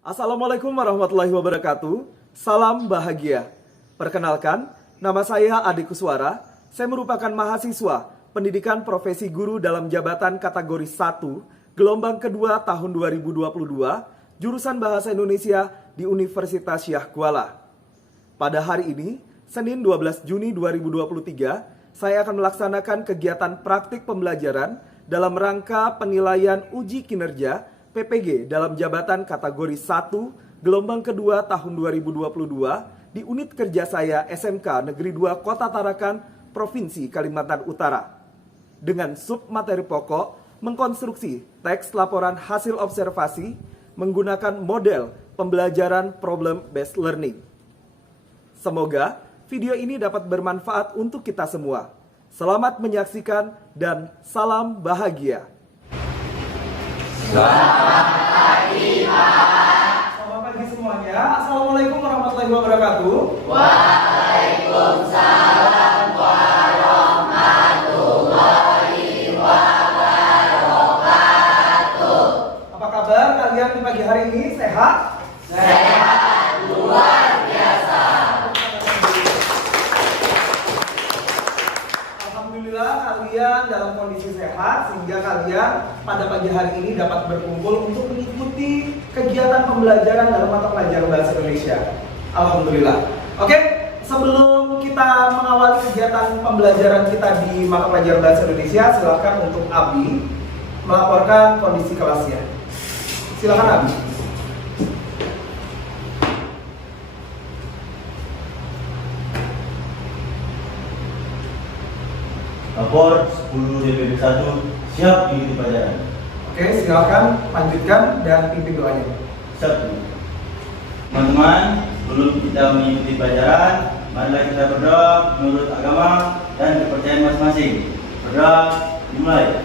Assalamualaikum warahmatullahi wabarakatuh. Salam bahagia. Perkenalkan, nama saya Adi Kuswara. Saya merupakan mahasiswa pendidikan profesi guru dalam jabatan kategori 1, gelombang kedua tahun 2022, jurusan Bahasa Indonesia di Universitas Syah Kuala. Pada hari ini, Senin 12 Juni 2023, saya akan melaksanakan kegiatan praktik pembelajaran dalam rangka penilaian uji kinerja PPG dalam jabatan kategori 1 gelombang kedua tahun 2022 di unit kerja saya SMK Negeri 2 Kota Tarakan, Provinsi Kalimantan Utara. Dengan submateri pokok mengkonstruksi teks laporan hasil observasi menggunakan model pembelajaran problem based learning. Semoga video ini dapat bermanfaat untuk kita semua. Selamat menyaksikan dan salam bahagia. Selamat pagi, Pak. Selamat pagi semuanya. Assalamualaikum warahmatullahi wabarakatuh. Waalaikumsalam warahmatullahi wabarakatuh. Apa kabar kalian di pagi hari ini? Sehat? Sehat luar biasa. Alhamdulillah kalian dalam kondisi sehat sehingga kalian pada pagi hari ini dapat berkumpul untuk mengikuti kegiatan pembelajaran dalam mata pelajaran Bahasa Indonesia. Alhamdulillah. Oke, sebelum kita mengawali kegiatan pembelajaran kita di mata pelajaran Bahasa Indonesia, silakan untuk Abi melaporkan kondisi kelasnya. Silakan Abi. Lapor 10 DPD 1 siap mengikuti pelajaran. Oke, silakan lanjutkan dan pimpin doanya. Siap. Teman-teman, sebelum kita mengikuti pelajaran, marilah kita berdoa menurut agama dan kepercayaan masing-masing. Berdoa dimulai.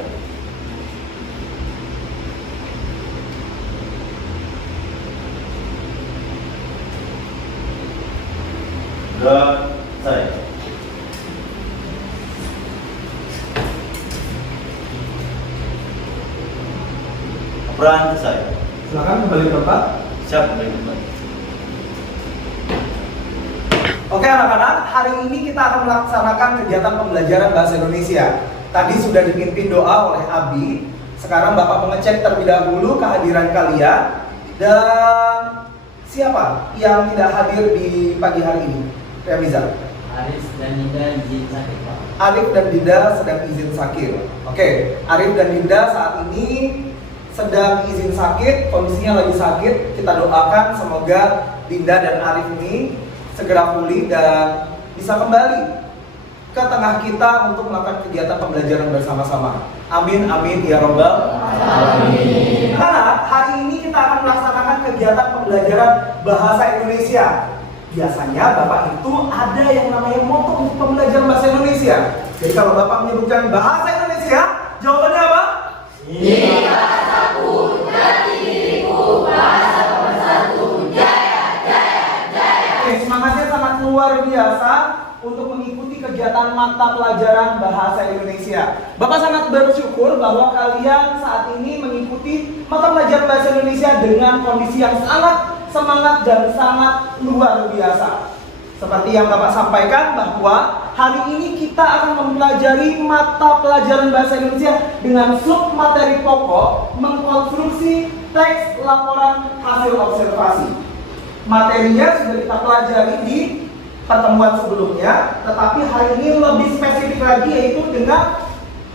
Berdoa selesai. Laporan selesai. Silakan kembali ke tempat. Siap kembali ke tempat. Oke anak-anak, hari ini kita akan melaksanakan kegiatan pembelajaran Bahasa Indonesia. Tadi sudah dipimpin doa oleh Abi. Sekarang Bapak mengecek terlebih dahulu kehadiran kalian. Dan siapa yang tidak hadir di pagi hari ini? Rizal. Arif dan Dinda izin sakit, Pak. Arif dan Dinda sedang izin sakit. Oke, Arif dan Dinda saat ini sedang izin sakit, kondisinya lagi sakit. Kita doakan semoga Dinda dan Arif ini segera pulih dan bisa kembali ke tengah kita untuk melakukan kegiatan pembelajaran bersama-sama. Amin, amin, ya robbal alamin. Karena hari ini kita akan melaksanakan kegiatan pembelajaran Bahasa Indonesia. Biasanya Bapak itu ada yang namanya moto untuk pembelajaran Bahasa Indonesia. Jadi kalau Bapak menyebutkan Bahasa Indonesia, jawabannya apa? Ini bahasaku, jati diriku, bahasa pemersatu, jaya, jaya, jaya. Oke, semangatnya sangat luar biasa untuk mengikuti kegiatan mata pelajaran Bahasa Indonesia. Bapak sangat bersyukur bahwa kalian saat ini mengikuti mata pelajaran Bahasa Indonesia dengan kondisi yang sangat semangat dan sangat luar biasa. Seperti yang Bapak sampaikan bahwa hari ini kita akan mempelajari mata pelajaran Bahasa Indonesia dengan submateri pokok mengkonstruksi teks laporan hasil observasi. Materinya sudah kita pelajari di pertemuan sebelumnya, tetapi hari ini lebih spesifik lagi yaitu dengan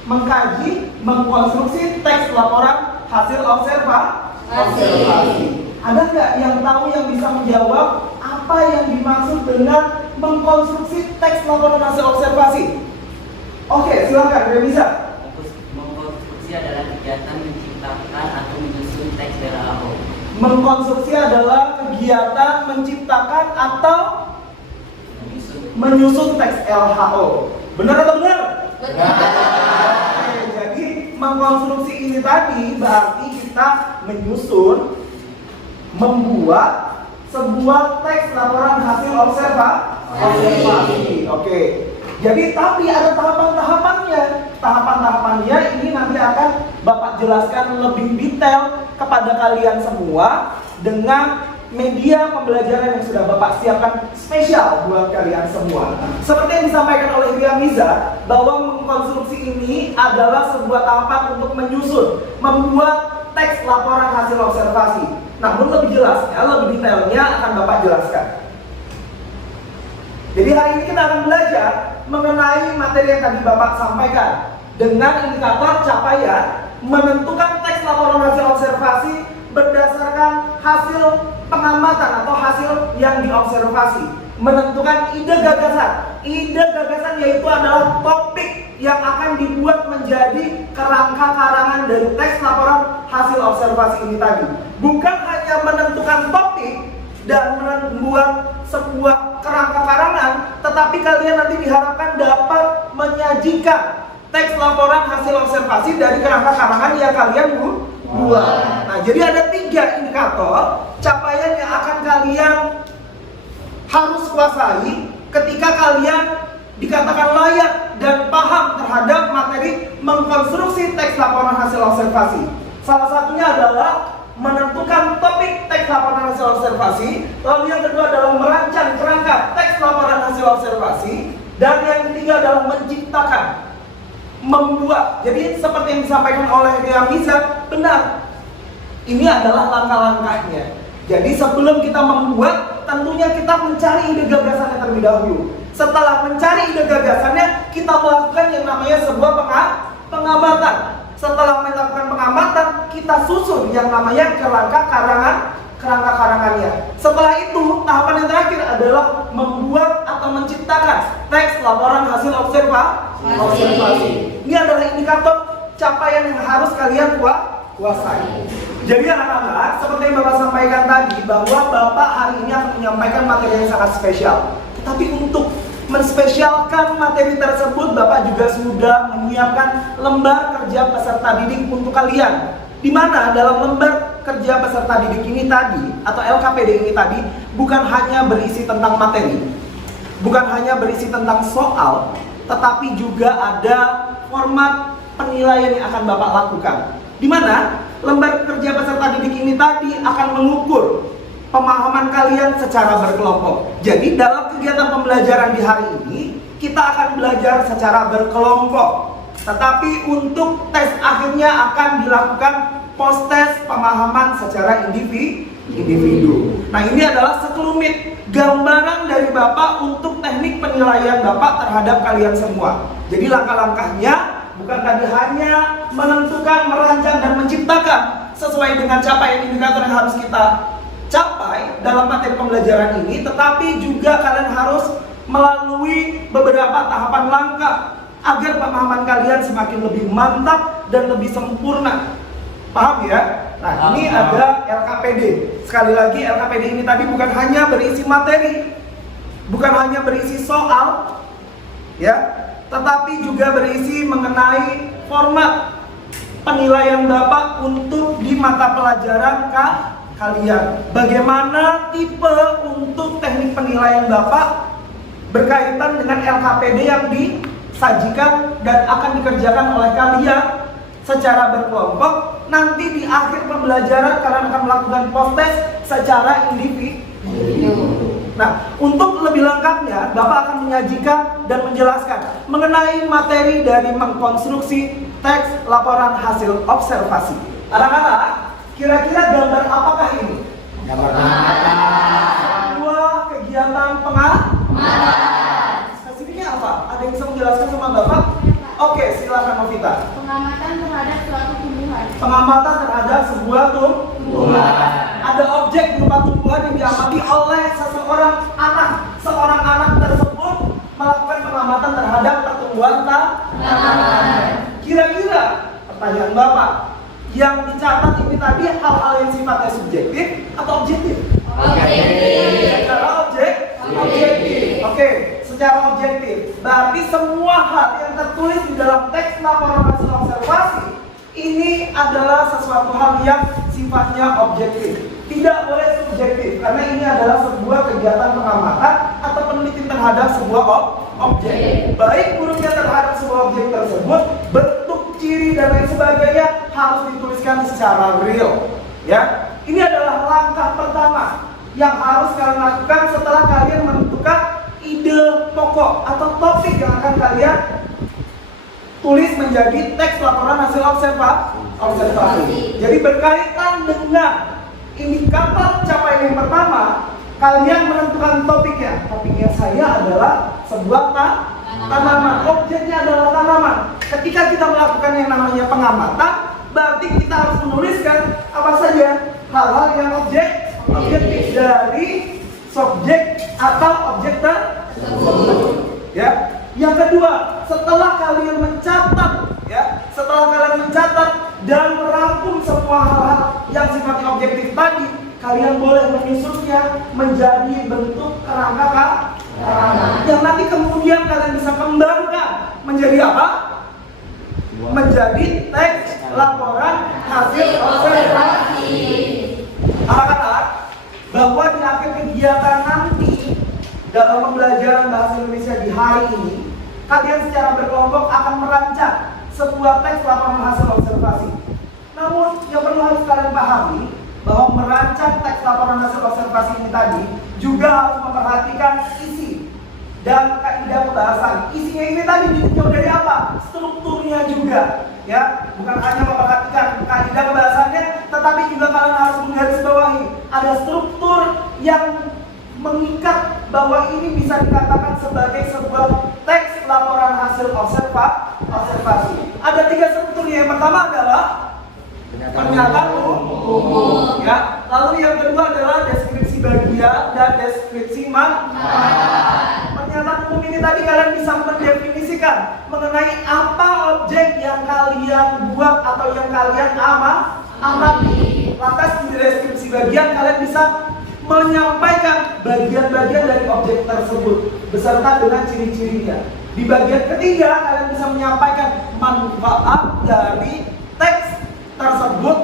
mengkaji, mengkonstruksi teks laporan hasil observasi. Ada nggak yang tahu yang bisa menjawab apa yang dimaksud dengan mengkonstruksi teks laporan hasil observasi? Oke, silakan, bisa. Mengkonstruksi adalah kegiatan menciptakan atau menyusun teks LHO. Mengkonstruksi adalah kegiatan menciptakan atau menyusun teks LHO. Benar atau benar? Benar. Oke, jadi mengkonstruksi ini tadi berarti kita menyusun, membuat sebuah teks laporan hasil observasi. Oke. Jadi tapi ada tahapan-tahapannya. Tahapan-tahapannya ini nanti akan Bapak jelaskan lebih detail kepada kalian semua dengan media pembelajaran yang sudah Bapak siapkan spesial buat kalian semua. Seperti yang disampaikan oleh Riamiza, bahwa mengkonstruksi ini adalah sebuah tahapan untuk menyusun, membuat teks laporan hasil observasi. Namun lebih jelasnya, lebih detailnya akan Bapak jelaskan. Jadi hari ini kita akan belajar mengenai materi yang tadi Bapak sampaikan dengan indikator capaian, menentukan teks laporan hasil observasi berdasarkan hasil pengamatan atau hasil yang diobservasi, menentukan ide gagasan. Ide gagasan yaitu adalah topik yang akan dibuat menjadi kerangka karangan dari teks laporan hasil observasi ini tadi. Bukan hanya menentukan topik dan membuat sebuah kerangka karangan, tetapi kalian nanti diharapkan dapat menyajikan teks laporan hasil observasi dari kerangka karangan yang kalian buat. Nah, jadi ada 3 indikator capaian yang akan kalian harus kuasai ketika kalian dikatakan layak dan paham terhadap materi mengkonstruksi teks laporan hasil observasi. Salah satunya adalah menentukan topik teks laporan hasil observasi, lalu yang kedua adalah merancang kerangka teks laporan hasil observasi, dan yang ketiga adalah menciptakan, membuat. Jadi seperti yang disampaikan oleh Riamiza, benar. Ini adalah langkah-langkahnya. Jadi sebelum kita membuat, tentunya kita mencari ide gagasannya terlebih dahulu. Setelah mencari ide gagasannya, kita melakukan yang namanya sebuah pengamatan. Setelah melakukan pengamatan, kita susun yang namanya kerangka karangannya. Setelah itu, tahapan yang terakhir adalah membuat atau menciptakan teks laporan hasil observasi. Ini adalah indikator capaian yang harus kalian kuasai. Jadi anak-anak, seperti yang Bapak sampaikan tadi, bahwa Bapak hari ini akan menyampaikan materi yang sangat spesial. Tetapi untuk menspesialkan materi tersebut, Bapak juga sudah menyiapkan lembar kerja peserta didik untuk kalian. Di mana dalam lembar kerja peserta didik ini tadi, atau LKPD ini tadi, bukan hanya berisi tentang materi, bukan hanya berisi tentang soal, tetapi juga ada format penilaian yang akan Bapak lakukan. Di mana lembar kerja peserta didik ini tadi akan mengukur pemahaman kalian secara berkelompok. Jadi dalam kegiatan pembelajaran di hari ini, kita akan belajar secara berkelompok. Tetapi untuk tes akhirnya akan dilakukan post tes pemahaman secara individu. Nah, ini adalah sekelumit gambaran dari Bapak untuk teknik penilaian Bapak terhadap kalian semua. Jadi langkah-langkahnya bukan tadi hanya menentukan, merancang, dan menciptakan sesuai dengan capaian indikator yang harus kita capai dalam materi pembelajaran ini, tetapi juga kalian harus melalui beberapa tahapan langkah agar pemahaman kalian semakin lebih mantap dan lebih sempurna. Paham ya? Nah, ini ada LKPD. Sekali lagi, LKPD ini tadi bukan hanya berisi materi, bukan hanya berisi soal, ya, tetapi juga berisi mengenai format penilaian Bapak untuk di mata pelajaran kalian. Bagaimana tipe untuk teknik penilaian Bapak berkaitan dengan LKPD yang disajikan dan akan dikerjakan oleh kalian secara berkelompok. Nanti di akhir pembelajaran kalian akan melakukan post test secara individu. Nah, untuk lebih lengkapnya, Bapak akan menyajikan dan menjelaskan mengenai materi dari mengkonstruksi teks laporan hasil observasi. Anak-anak, kira-kira gambar apakah ini? Gambar pengamatan. Sebuah kegiatan pengamatan. Spesifiknya apa? Ada yang bisa menjelaskan sama Bapak? Oke, silakan Novita. Pengamatan terhadap suatu tumbuhan. Pengamatan terhadap sebuah tumbuhan. Ada objek berupa tumbuhan yang diamati oleh seorang anak tersebut melakukan pengamatan terhadap pertumbuhan tanaman. Kira-kira pertanyaan Bapak, yang dicatat ini tadi hal-hal yang sifatnya subjektif atau objektif? Objektif. Secara objektif. Oke, secara objektif. Berarti semua hal yang tertulis di dalam teks laporan hasil observasi ini adalah sesuatu hal yang sifatnya objektif. Tidak boleh subjektif, karena ini adalah sebuah kegiatan pengamatan atau penelitian terhadap sebuah objek. Baik buruknya terhadap sebuah objek tersebut, bentuk, ciri, dan lain sebagainya harus dituliskan secara real, ya. Ini adalah langkah pertama yang harus kalian lakukan setelah kalian menentukan ide pokok atau topik yang akan kalian tulis menjadi teks laporan hasil observasi. Jadi berkaitan dengan indikator capaian yang pertama, kalian menentukan topiknya. Topiknya saya adalah sebuah tanaman. Objeknya adalah tanaman. Ketika kita melakukan yang namanya pengamatan, berarti kita harus menuliskan apa saja hal-hal yang objektif dari subjek atau objek tersebut. Ya. Yang kedua, setelah kalian mencatat, dan merangkum semua hal-hal yang sifatnya objektif tadi, kalian boleh menyusunnya menjadi bentuk kerangka yang nanti kemudian kalian bisa kembangkan menjadi apa? Menjadi teks laporan hasil observasi. Anak-anak, bahwa di akhir kegiatan nanti dalam pembelajaran bahasa Indonesia di hari ini, kalian secara berkelompok akan merancang sebuah teks laporan hasil observasi. Namun yang perlu harus kalian pahami bahwa merancang teks laporan hasil observasi ini tadi juga harus memperhatikan isi dan kaidah pembahasan. Isinya ini tadi ditinjau dari apa? Strukturnya juga, ya. Bukan hanya memperhatikan kaidah pembahasannya, tetapi juga kalian harus menggarisbawahi ada struktur yang mengikat bahwa ini bisa dikatakan sebagai sebuah teks laporan hasil observasi. Ada 3 strukturnya. Yang pertama adalah pernyataan umum, ya. Lalu yang kedua adalah deskripsi bagian dan deskripsi manfaat. Pernyataan umum ini tadi kalian bisa mendefinisikan mengenai apa objek yang kalian buat atau yang kalian amati. Lantas di deskripsi bagian kalian bisa menyampaikan bagian-bagian dari objek tersebut beserta dengan ciri-cirinya. Di bagian ketiga kalian bisa menyampaikan manfaat dari teks tersebut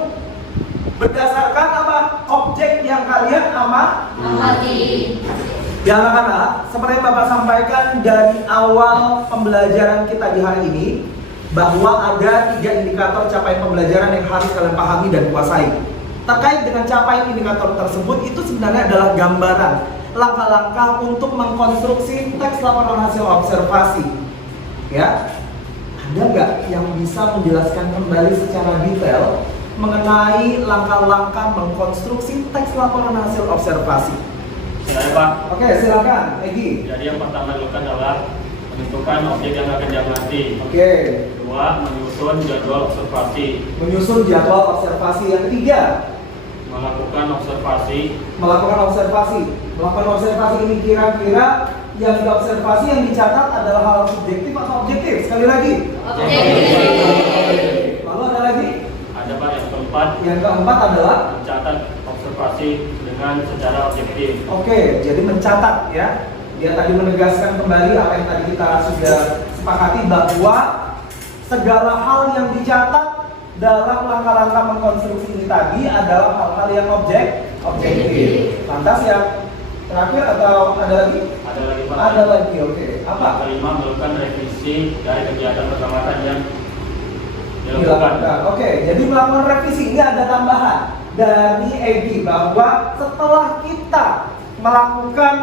berdasarkan apa? Objek yang kalian amati. Ya anak-anak, seperti yang Bapak sampaikan dari awal pembelajaran kita di hari ini, bahwa ada 3 indikator capaian pembelajaran yang harus kalian pahami dan kuasai. Terkait dengan capaian indikator tersebut, itu sebenarnya adalah gambaran langkah-langkah untuk mengkonstruksi teks laporan hasil observasi. Ya, ada nggak yang bisa menjelaskan kembali secara detail mengenai langkah-langkah mengkonstruksi teks laporan hasil observasi? Saya Pak. Oke, silakan, Egi. Jadi yang pertama dilakukan adalah menentukan objek yang akan diamati. Oke. Kedua, menyusun jadwal observasi. Menyusun jadwal observasi. Yang ketiga, Melakukan observasi. melakukan observasi ini kira-kira yang diobservasi, yang dicatat adalah hal subjektif atau objektif? Sekali lagi. Objektif. Lalu ada lagi? Ada Pak yang keempat. Yang keempat adalah Mencatat observasi dengan secara objektif. oke, jadi mencatat ya. Dia tadi menegaskan kembali apa yang tadi kita sudah sepakati, bahwa segala hal yang dicatat dalam langkah-langkah mengkonstruksi ini tadi adalah hal-hal yang objektif. Lantas yang terakhir atau ada lagi? Ada lagi Pak. Ada lagi, oke. Apa? Yang kelima, melakukan revisi dari kegiatan pengamatan yang Dilakukan. dilakukan. Oke, jadi melakukan revisi ini ada tambahan dari Egi bahwa setelah kita melakukan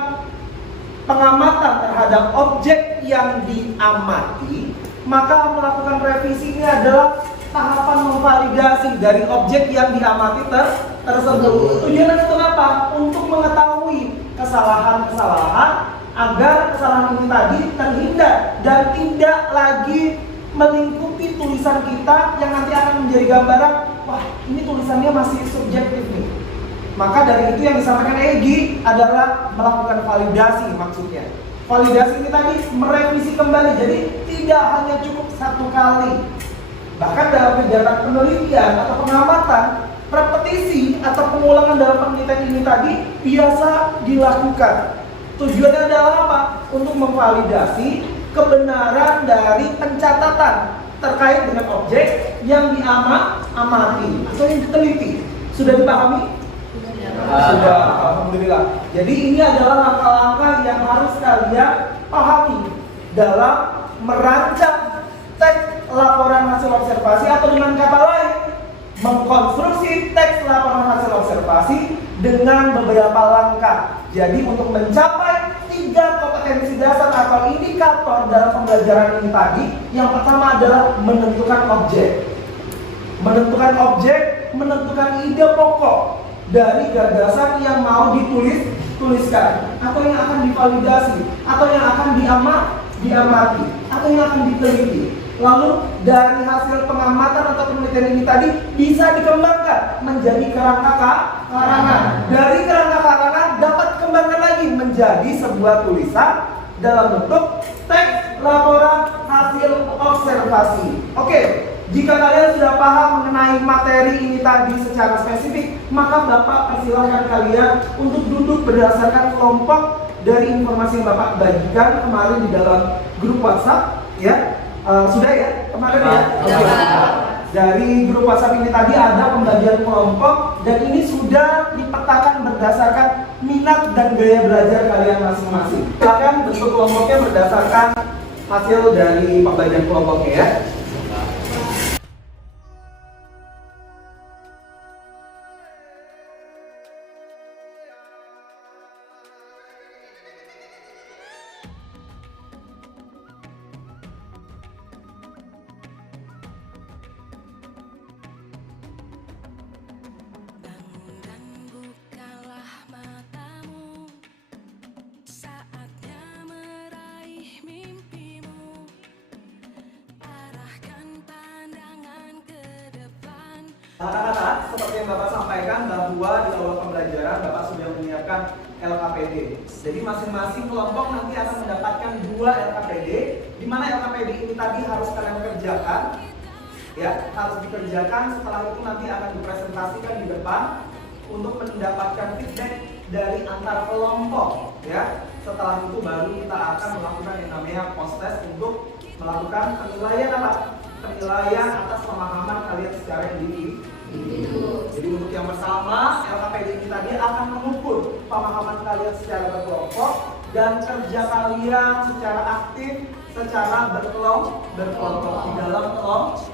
pengamatan terhadap objek yang diamati, maka melakukan revisi ini adalah tahapan memvalidasi dari objek yang diamati tersebut. Tujuannya untuk apa? Untuk mengetahui kesalahan-kesalahan agar kesalahan ini tadi terhindar dan tidak lagi melingkupi tulisan kita yang nanti akan menjadi gambaran, wah ini tulisannya masih subjektif nih. Maka dari itu yang disampaikan Egi adalah melakukan validasi maksudnya. Validasi ini tadi merevisi kembali, jadi tidak hanya cukup 1 kali. Bahkan dalam kegiatan penelitian atau pengamatan, repetisi atau pengulangan dalam penelitian ini tadi biasa dilakukan. Tujuannya adalah apa? Untuk memvalidasi kebenaran dari pencatatan terkait dengan objek yang diamati atau yang diteliti. Sudah dipahami? Sudah, alhamdulillah. Jadi ini adalah langkah-langkah yang harus kalian pahami dalam merancang teks laporan hasil observasi, atau dengan kata lain, mengkonstruksi teks laporan hasil observasi dengan beberapa langkah. Jadi untuk mencapai 3 kompetensi dasar atau indikator dalam pembelajaran ini tadi, yang pertama adalah menentukan objek. Menentukan objek, menentukan ide pokok dari gagasan yang mau tuliskan, atau yang akan divalidasi, atau yang akan diamati, atau yang akan diteliti. Lalu dari hasil pengamatan atau penelitian ini tadi bisa dikembangkan menjadi kerangka karangan. Dari kerangka karangan dapat dikembangkan lagi menjadi sebuah tulisan dalam bentuk teks laporan hasil observasi. Oke, jika kalian sudah paham mengenai materi ini tadi secara spesifik, maka Bapak persilahkan kalian untuk duduk berdasarkan kelompok dari informasi yang Bapak bagikan kemarin di dalam grup WhatsApp, ya. Sudah ya kemarin ya. Dari grup WhatsApp ini tadi ada pembagian kelompok dan ini sudah dipetakan berdasarkan minat dan gaya belajar kalian masing-masing. Silakan bentuk kelompoknya berdasarkan hasil dari pembagian kelompoknya ya. Anak-anak, seperti yang Bapak sampaikan bahwa di awal pembelajaran Bapak sudah menyiapkan LKPD. Jadi masing-masing kelompok nanti akan mendapatkan 2 LKPD, di mana LKPD ini tadi harus kalian kerjakan, ya, harus dikerjakan. Setelah itu nanti akan dipresentasikan di depan untuk mendapatkan feedback dari antar kelompok, ya. Setelah itu baru kita akan melakukan yang namanya post test untuk melakukan penilaian apa? Penilaian atas pemahaman kalian secara individu. Jadi untuk yang pertama, LKPD ini tadi akan mengukur pemahaman kalian secara berkelompok dan kerja kalian secara aktif, secara berkelompok di dalam kelompok.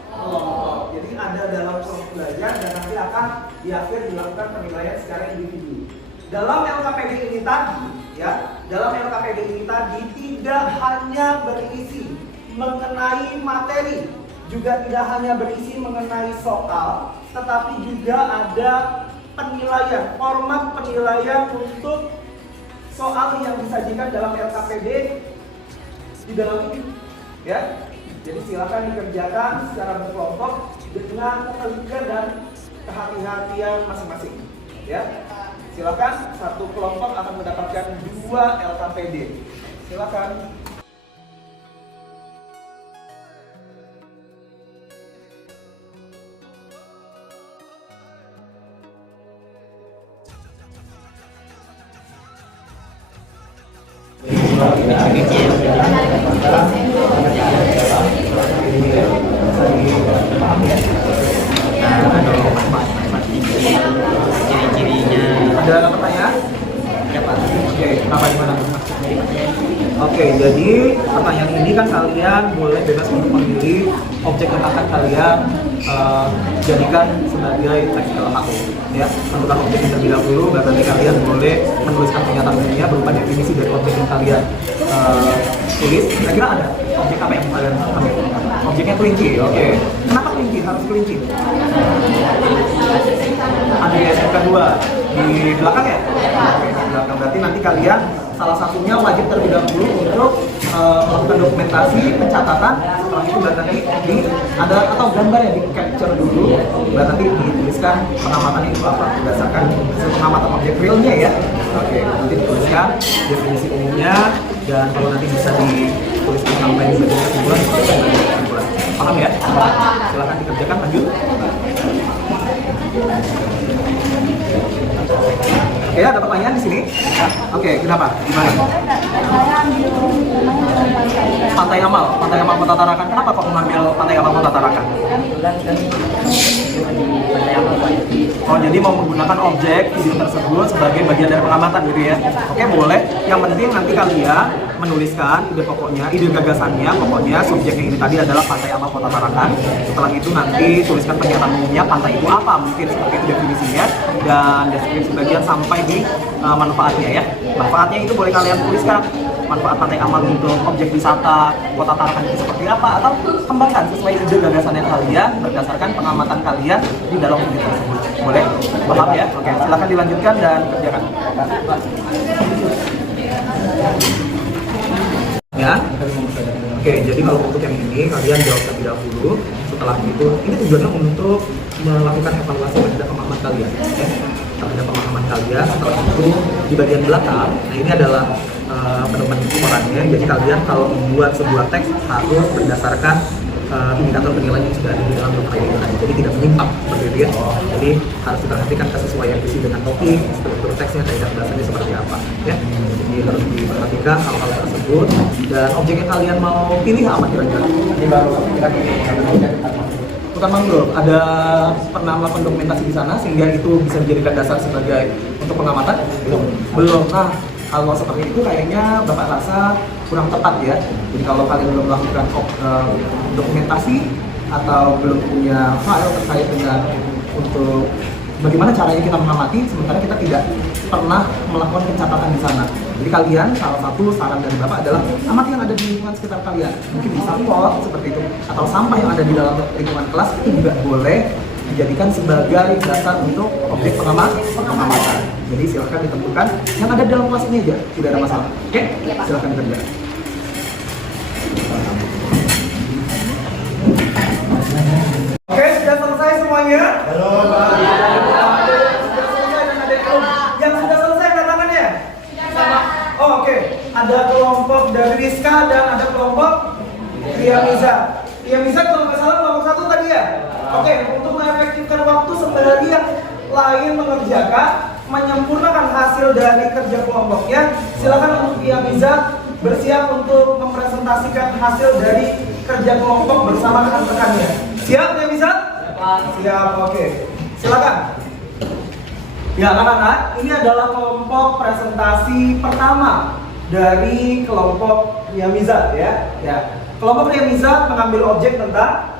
Jadi ada dalam kelompok belajar dan nanti akan di akhir dilakukan penilaian secara individu. Dalam LKPD ini tadi, ya, dalam LKPD ini tadi tidak hanya berisi mengenai materi, juga tidak hanya berisi mengenai soal, tetapi juga ada penilaian, format penilaian untuk soal yang disajikan dalam LKPD di dalam ini, ya. Jadi silakan dikerjakan secara berkelompok dengan ketelitian dan kehati-hatian masing-masing, ya. Silakan, satu kelompok akan mendapatkan 2 LKPD. Silakan. Ada pertanyaan? Ya Pak. Oke, apa gimana? Oke, jadi pertanyaan ini kan kalian boleh bebas untuk memilih objek yang akan kalian jadikan sebagai teks LHO, ya. Tentukan objek yang terlebih dahulu, berarti kalian boleh menuliskan pernyataan ilmiah berupa definisi dari objek yang kalian tulis. Kira-kira ada objek apa yang kalian ambil? Objeknya kelinci, oke. Kenapa kelinci? Harus kelinci? Ada di SMK 2 di belakang ya? Oke, di belakang. Berarti nanti kalian salah satunya wajib terlebih dahulu untuk melakukan dokumentasi, pencatatan. Setelah itu nanti ada atau gambar yang di capture dulu, nanti dituliskan pengamatan itu apa berdasarkan hasil pengamatan objek realnya ya. Oke, nanti dituliskan definisi umumnya dan kalau nanti bisa dituliskan sampai di bagian kesimpulan, paham ya? Silahkan dikerjakan, lanjut. Oke, ada pertanyaan di sini? Oke, kenapa? Gimana? Pantai Amal Kota Tarakan. Kenapa kok mengambil Pantai Amal Kota Tarakan? Oh, jadi mau menggunakan objek video tersebut sebagai bagian dari pengamatan gitu ya? Oke, boleh. Yang penting nanti kalian menuliskan ide pokoknya, ide gagasannya, pokoknya subjeknya ini tadi adalah Pantai Amal Kota Tarakan. Setelah itu nanti tuliskan pernyataan umumnya pantai itu apa, mungkin seperti itu definisinya, dan deskripsi bagian sampai di manfaatnya ya. Manfaatnya itu boleh kalian tuliskan, manfaat Pantai Amal untuk objek wisata Kota Tarakan itu seperti apa, atau kembangkan sesuai ide gagasannya kalian berdasarkan pengamatan kalian di dalam video tersebut. Boleh? Paham ya? Oke, silahkan dilanjutkan dan kerjakan. Ya. Oke, jadi kalau untuk yang ini kalian jawab terlebih dahulu. Setelah itu, ini tujuannya untuk melakukan evaluasi terhadap pemahaman kalian, ya. Terhadap pemahaman kalian. Setelah itu di bagian belakang, nah ini adalah pedoman orangnya. Jadi kalian kalau membuat sebuah teks harus berdasarkan indikator penilaian yang sudah ada di dalam dokumen ini tadi. Jadi tidak menyimpang seperti itu ya. Jadi harus diperhatikan kesesuaian visi dengan topik, struktur teksnya, kaidah bahasanya seperti apa ya. Jadi harus diperhatikan hal-hal tersebut. Dan objek yang kalian mau pilih apa kira-kira? Ini baru kita pilih hutan mangrove. Ada pernah melakukan dokumentasi di sana sehingga itu bisa dijadikan dasar sebagai untuk pengamatan? Belum. Nah, kalau seperti itu kayaknya Bapak rasa kurang tepat ya. Jadi kalau kalian belum melakukan dokumentasi atau belum punya file terkait dengan untuk bagaimana caranya kita mengamati, sementara kita tidak pernah melakukan pencatatan di sana. Jadi kalian, salah satu saran dari Bapak adalah amati yang ada di lingkungan sekitar kalian. Mungkin di sampah seperti itu, atau sampah yang ada di dalam lingkungan kelas itu juga boleh dijadikan sebagai dasar untuk objek pengamatan. Jadi silahkan ditentukan yang ada di dalam kelas ini aja, tidak ada masalah. Oke, silahkan kerja. Oke, sudah selesai semuanya? Halo, Pak. Sudah selesai dan ada yang sudah selesai angkat tangannya? Sama. Oh, oke. Ada kelompok dari Rizka dan ada kelompok Riyamiza. Riyamiza kalau nggak salah kelompok 1 tadi ya? Oke, untuk mengefektifkan waktu sembari yang lain mengerjakan, menyempurnakan hasil dari kerja kelompoknya, silakan untuk Riyamiza bersiap untuk mempresentasikan hasil dari kerja kelompok bersama rekan-rekannya. Siap Riyamiza? Siap, oke. Silakan. Ya anak-anak, ini adalah kelompok presentasi pertama dari kelompok Riyamiza ya. Kelompok Riyamiza mengambil objek tentang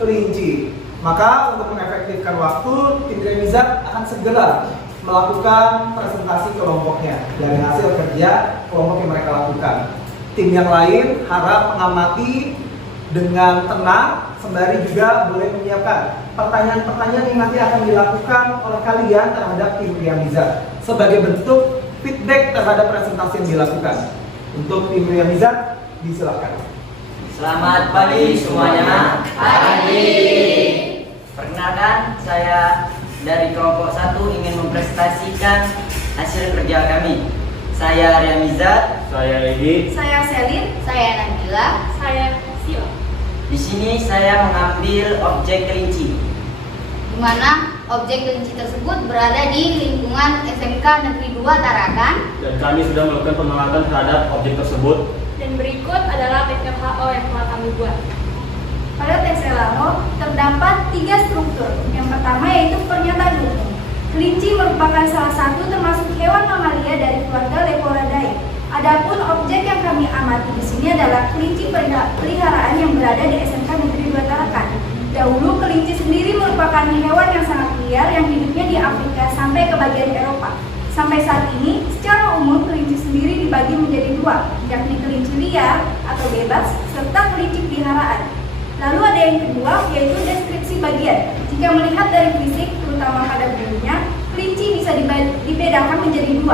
kelinci. Maka untuk mengefektifkan waktu, tim Riyamiza akan segera melakukan presentasi kelompoknya dari hasil kerja kelompok yang mereka lakukan. Tim yang lain harap mengamati dengan tenang, sembari juga boleh menyiapkan pertanyaan-pertanyaan yang nanti akan dilakukan oleh kalian terhadap tim Riyamiza sebagai bentuk feedback terhadap presentasi yang dilakukan. Untuk tim Riyamiza, disilakan. Selamat pagi semuanya. Pagi. Perkenalkan, saya dari kelompok 1 ingin mempresentasikan hasil kerja kami. Saya Riyamiza. Saya Edi. Saya Selin. Saya Nabila. Saya Sila. Di sini saya mengambil objek kelinci. Di mana objek kelinci tersebut berada di lingkungan SMK Negeri 2 Tarakan. Dan kami sudah melakukan pengamatan terhadap objek tersebut. Dan berikut adalah PKHO yang telah kami buat. Pada TCLAO terdapat 3 struktur. Yang pertama yaitu pernyataan umum. Kelinci merupakan salah satu termasuk hewan mamalia dari keluarga Leporadae. Adapun objek yang kami amati di sini adalah kelinci peliharaan yang berada di SMK Negeri 2 Tarakan. Dahulu kelinci sendiri merupakan hewan yang sangat liar yang hidupnya di Afrika sampai ke bagian Eropa. Sampai saat ini, secara umum kelinci sendiri dibagi menjadi 2, yakni kelinci liar atau bebas serta kelinci peliharaan. Lalu ada yang kedua, yaitu deskripsi bagian. Jika melihat dari fisik, terutama pada bulunya, kelinci bisa dibedakan menjadi 2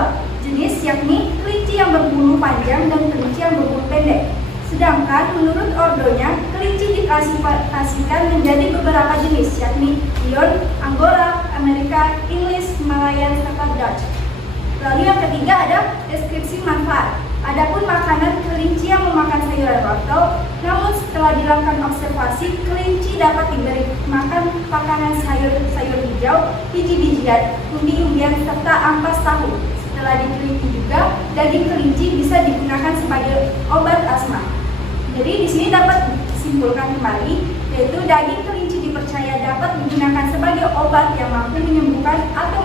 jenis, yakni kelinci yang berbulu panjang dan kelinci yang berbulu pendek. Sedangkan menurut ordonya, kelinci diklasifikasikan menjadi beberapa jenis, yakni Lyon, Angora, Amerika, English, Malayan, serta Dutch. Lalu yang ketiga ada deskripsi manfaat. Adapun makanan kelinci yang memakan sayuran wortel, namun setelah dilakukan observasi, kelinci dapat diberi makan makanan sayur hijau, biji-bijian, umbi-umbian, serta ampas tahu. Setelah diteliti juga, daging kelinci bisa digunakan sebagai obat asma. Jadi di sini dapat disimpulkan kembali, yaitu daging kelinci dipercaya dapat digunakan sebagai obat yang mampu menyembuhkan atau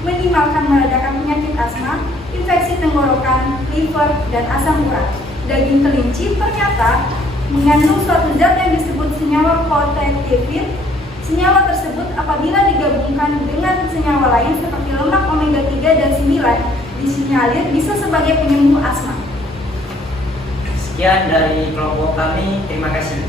minimalkan meredakan penyakit asma, infeksi infeksi tenggorokan, liver, dan asam urat. Daging kelinci ternyata mengandung suatu zat yang disebut senyawa kooltefin. Senyawa tersebut apabila digabungkan dengan senyawa lain seperti lemak omega 3 dan 9 disinyalir bisa sebagai penyembuh asma. Sekian dari kelompok kami, terima kasih.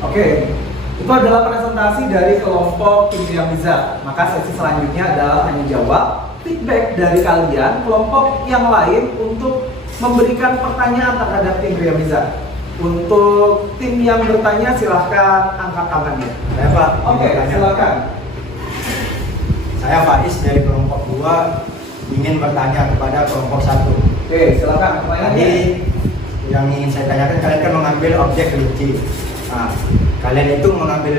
Oke, itu adalah presentasi dari kelompok kimia Miza. Maka sesi selanjutnya adalah tanya jawab, feedback dari kalian kelompok yang lain untuk memberikan pertanyaan terhadap tim Ria Miza. Untuk tim yang bertanya silahkan angkat tangannya. Saya Pak. Oke, silakan. Saya Faiz dari kelompok 2 ingin bertanya kepada kelompok 1. Oke, silakan. Tadi yang ingin saya tanyakan, kalian kan mengambil objek kelinci. Nah, kalian itu mengambil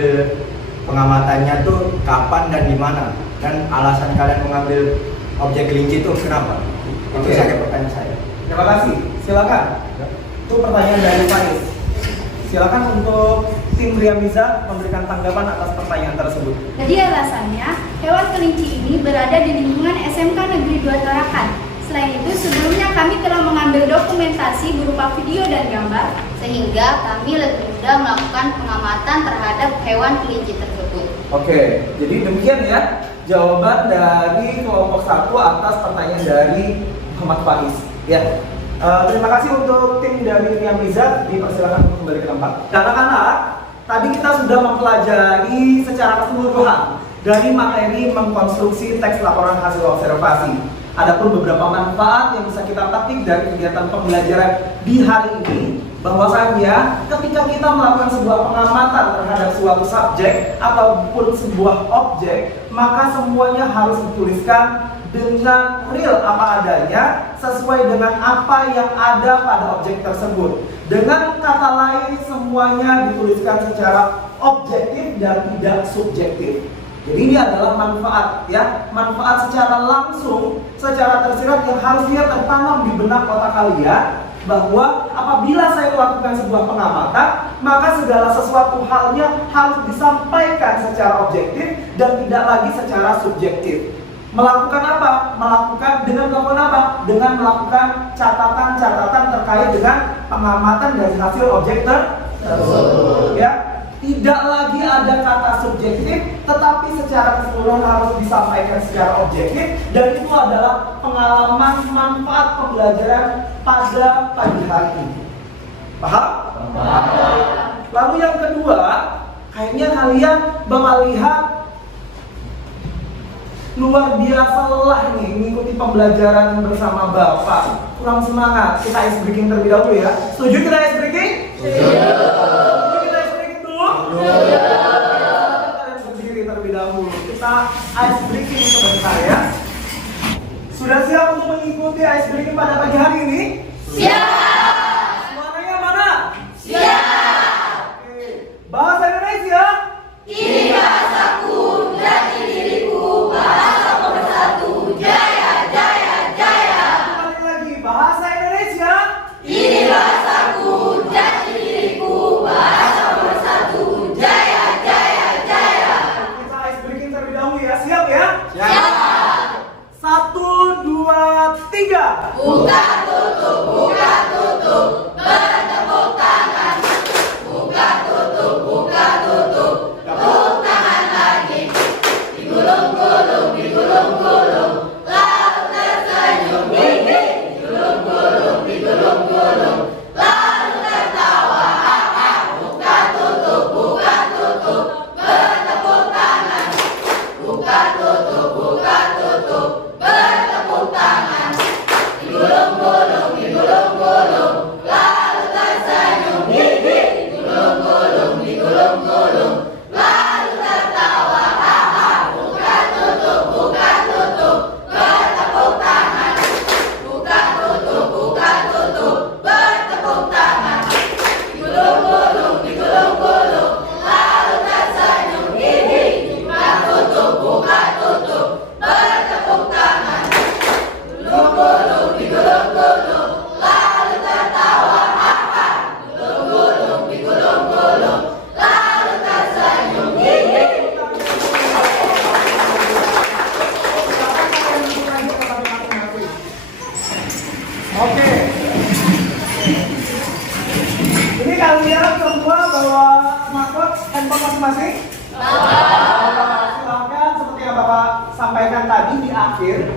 pengamatannya tuh kapan dan di mana? Dan alasan kalian mengambil objek kelinci itu kenapa? Itu Oke. saja pertanyaan saya. Terima kasih. Silakan. Itu pertanyaan dari Faiz. Silakan untuk tim Ria Miza memberikan tanggapan atas pertanyaan tersebut. Jadi alasannya, hewan kelinci ini berada di lingkungan SMK Negeri 2 Tarakan. Selain itu, sebelumnya kami telah mengambil dokumentasi berupa video dan gambar, sehingga kami lebih mudah melakukan pengamatan terhadap hewan kelinci tersebut. Oke, jadi demikian ya jawaban dari kelompok 1 atas pertanyaan dari Muhammad Faiz. Ya, terima kasih untuk tim dari Ria Miza, dipersilakan untuk kembali ke tempat. Anak-anak, tadi kita sudah mempelajari secara keseluruhan dari materi mengkonstruksi teks laporan hasil observasi. Adapun beberapa manfaat yang bisa kita petik dari kegiatan pembelajaran di hari ini, bahwasanya ketika kita melakukan sebuah pengamatan terhadap suatu subjek ataupun sebuah objek, maka semuanya harus dituliskan dengan real apa adanya, sesuai dengan apa yang ada pada objek tersebut. Dengan kata lain, semuanya dituliskan secara objektif dan tidak subjektif. Jadi ini adalah manfaat ya, manfaat secara langsung, secara tersirat yang harusnya tertanam di benak otak kalian, bahwa apabila saya melakukan sebuah pengamatan, maka segala sesuatu halnya harus disampaikan secara objektif dan tidak lagi secara subjektif. Melakukan apa? Dengan melakukan apa? Dengan melakukan catatan-catatan terkait dengan pengamatan dari hasil objek tersebut. Ya, tidak lagi ada kata subjektif, tetapi secara keseluruhan harus disampaikan secara objektif, dan itu adalah pengalaman manfaat pembelajaran pada pagi hari ini. Paham? Lalu yang kedua, kayaknya kalian melihat luar biasa lelah nih mengikuti pembelajaran bersama Bapak. Kurang semangat. Kita ice breaking terlebih dahulu ya. Setuju kita ice breaking? Setuju. Setuju kita ice breaking dulu? Setuju. Kalian berdiri terlebih dahulu. Kita ice breaking sebentar ya. Sudah siap untuk mengikuti ice breaking pada pagi hari ini? Siap. Suaranya mana? Siap. Oke. Bahasa Indonesia? Ini bahasaku, jati diriku, bahasa pemersatu, jaya, jaya, jaya. Kembali lagi, bahasa Indonesia. Ini bahasaku, jati diriku, bahasa pemersatu, jaya, jaya, jaya. Kita ice breaking terlebih dahulu ya, siap ya? Siap. 1, 2, 3. Buka tutup, buka tutup, bertepuk tangan. Buka tutup, buka tutup, tepuk tangan lagi. Digulung-gulung, digulung-gulung, lalu tersenyum, hihi. Digulung-gulung, digulung-gulung, lalu tertawa, ha-ha. Buka tutup, bertepuk tangan. Buka tutup, bertepuk tangan. Digulung-gulung, digulung-gulung, lalu tersenyum, hihi. Digulung-gulung, digulung-gulung, lalu tertawa, ha-ha. Buka tutup, bertepuk tangan. Buka tutup, bertepuk tangan. Digulung-gulung, digulung-gulung, lalu tersenyum, hihi. Buka tutup, bertepuk tangan. Bapak sampaikan tadi di akhir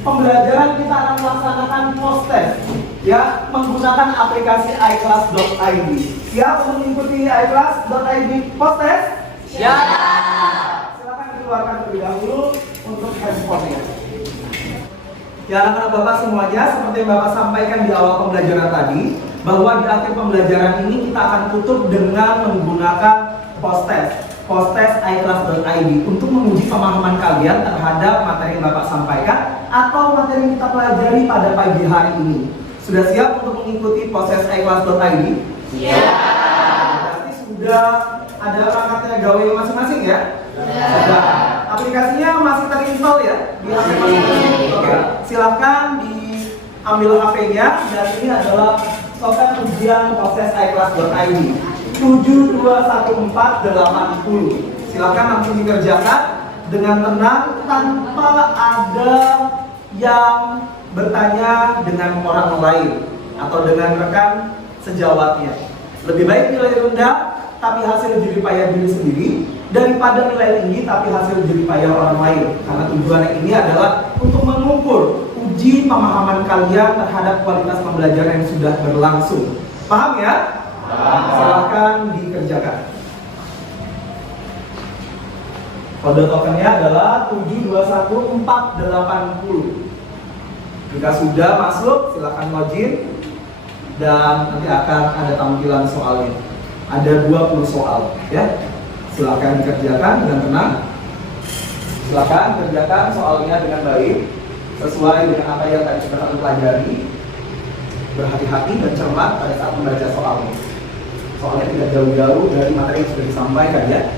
pembelajaran kita akan melaksanakan post test ya menggunakan aplikasi iClass.id. Siap untuk mengikuti iClass.id post test? Siap. Silakan dikeluarkan terlebih dahulu untuk handphonenya. Ya anak-anak Bapak semuanya, seperti yang Bapak sampaikan di awal pembelajaran tadi, bahwa di akhir pembelajaran ini kita akan tutup dengan menggunakan post test iClass.id untuk menguji pemahaman kalian terhadap materi yang Bapak sampaikan atau materi yang kita pelajari pada pagi hari ini. Sudah siap untuk mengikuti proses iClass.id? Siap. Berarti sudah ada perangkatnya gawe masing-masing ya? Sudah. Aplikasinya masih terinstall ya di HP masing-masing? Oke. Silakan diambil HP-nya dan ini adalah software ujian proses iClass.id 7214880. Silakan langsung dikerjakan dengan tenang tanpa ada yang bertanya dengan orang lain atau dengan rekan sejawatnya. Lebih baik nilai rendah tapi hasil jeripayah diri sendiri daripada nilai tinggi tapi hasil jeripayah orang lain. Karena tujuannya ini adalah untuk mengukur uji pemahaman kalian terhadap kualitas pembelajaran yang sudah berlangsung. Paham ya? Silakan dikerjakan. Kode tokennya adalah 7214880. Jika sudah masuk, silakan login dan nanti akan ada tampilan soalnya. Ada 20 soal, ya. Silakan dikerjakan dengan tenang. Silakan kerjakan soalnya dengan baik, sesuai dengan apa yang tadi kita pelajari. Berhati-hati dan cermat pada saat membaca soalnya. Soalnya tidak jauh-jauh dari materi yang sudah disampaikan ya.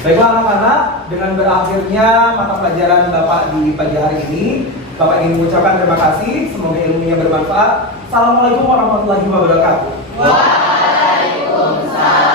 Baiklah anak-anak, dengan berakhirnya mata pelajaran Bapak di pagi hari ini, Bapak ingin mengucapkan terima kasih, semoga ilmunya bermanfaat. Assalamualaikum warahmatullahi wabarakatuh. Waalaikumsalam.